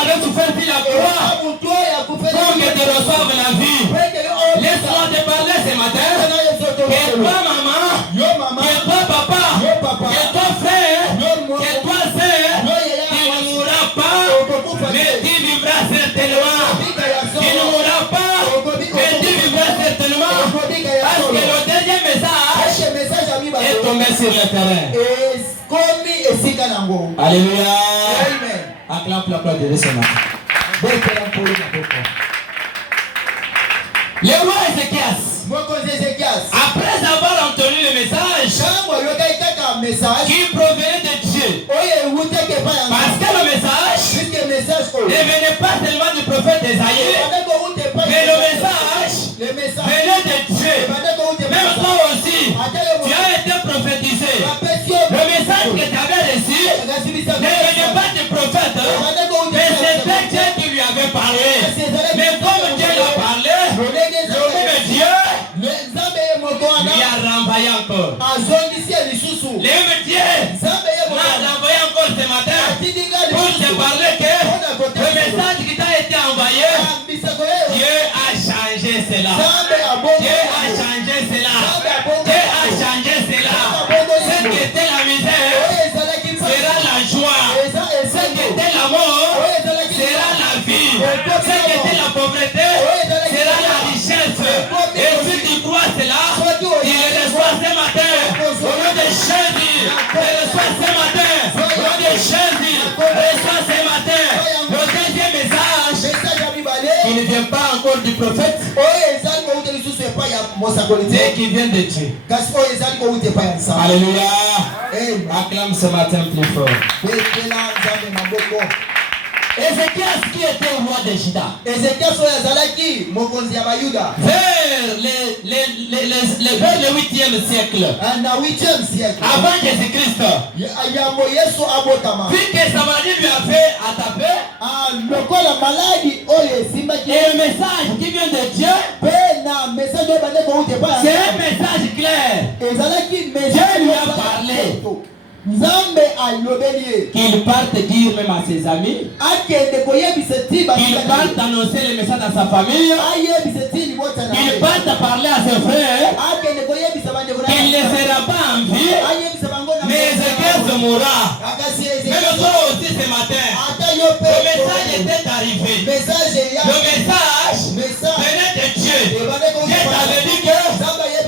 avait souffert sur la croix pour que tu reçoives la vie. Laisse-moi te parler ce matin. Que toi, maman, que toi, papa, que toi, frère, que toi, sœur, tu ne mourras pas, mais tu vivras certainement. Tu ne mourras pas, mais tu vivras certainement. Parce que le deuxième message est tombé sur le terrain. Alléluia. Acclame la gloire de Dieu ce matin. Le roi Ézéchias, après avoir entendu le message qui provenait de Dieu, parce que le message ne venait pas seulement du prophète Esaïe, mais le message venait de Dieu. Même toi aussi, tu as été prophétisé. Le message que tu avais reçu ne venait pas du prophète, mais c'était Dieu qui lui avait parlé. Mais comme Dieu l'a parlé, le Dieu lui a renvoyé encore. Le Dieu m'a renvoyé encore ce matin pour te parler que le message qui t'a été envoyé, Dieu a changé cela. Dieu a changé cela. Dieu a changé cela. Ce qui était la misère sera la joie. Ce qui était la mort sera la vie. Ce qui était la pauvreté sera la richesse. Et si tu crois cela, il le reçoit ce matin. Au nom de Jésus, il reçoit ce matin. Au nom de Jésus, il reçoit ce matin. Le deuxième message, qui ne vient pas encore du prophète, mais qui vient de Dieu. Alléluia. Acclame ce matin plus fort. Ézéchias qui était roi de Juda. Vers le 8e siècle. Avant Jésus-Christ. Vu que sa maladie lui a fait attaquer. Et le message qui vient de Dieu, c'est un message clair. Dieu lui a parlé. Qu'il parte dire même à ses amis, qu'il parte annoncer le message à sa famille, qu'il parte parler à ses frères, qu'il ne sera pas en vie, mais Ézéchias mourra. Même toi aussi ce matin, le message était arrivé. Le message venait de Dieu. Dieu t'avait dit que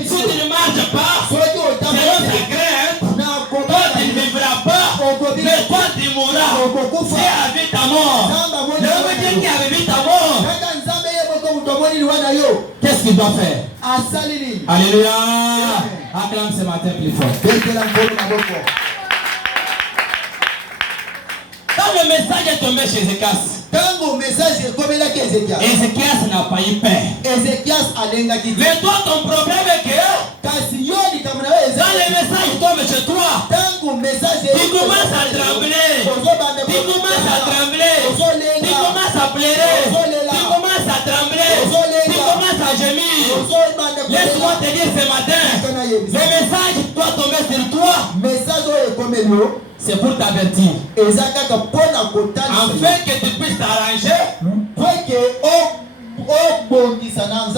si tu ne marches pas selon ta crainte, toi tu ne vivras pas, mais toi tu mourras. C'est à vie ta mort. Le Dieu qui a vécu ta mort, qu'est-ce qu'il doit faire? Alléluia. Acclame ce matin plus fort. Quand le message est tombé chez Ézéchias, Ézéchias n'a pas eu peur. Mais toi, ton problème est que quand le message tombe chez toi, tu commences à trembler, tu commences à trembler, tu commences à pleurer, tu commences à trembler, tu commences à gémir. Laisse-moi te dire ce matin, le message doit tomber sur toi. C'est pour t'avertir. Afin que tu puisses t'arranger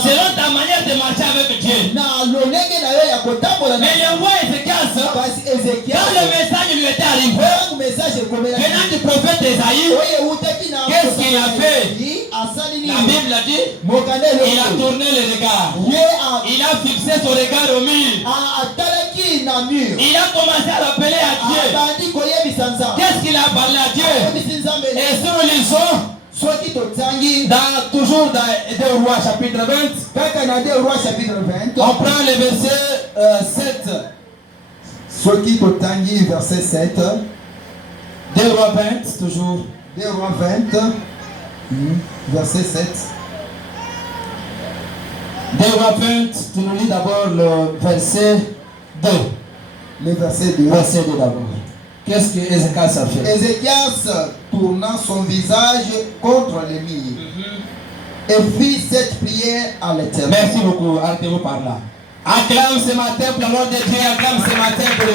selon ta manière de marcher avec Dieu. Mais le roi Ézéchias, quand le message lui était arrivé, venant du prophète Esaïe, qu'est-ce qu'il a fait? La Bible a dit, il a tourné le regard. Il a fixé son regard au mur. Il a commencé à l'appeler à Dieu. Qu'est-ce qu'il a parlé à Dieu? Et si nous lisons toujours dans 2 Rois chapitre 20, on prend le verset 7. Verset 7. 2 Rois 20, toujours. 2 Rois 20, verset 7. 2 Rois 20, tu nous lis d'abord le verset 2. Le verset 2. Verset 2 d'abord. Qu'est-ce que Ézéchias a fait? Ézéchias tourna son visage contre les murs et fit cette prière à l'Éternel. Merci beaucoup. Arrêtez-vous par là. Acclame ce matin pour la gloire de Dieu. Acclame ce matin pour le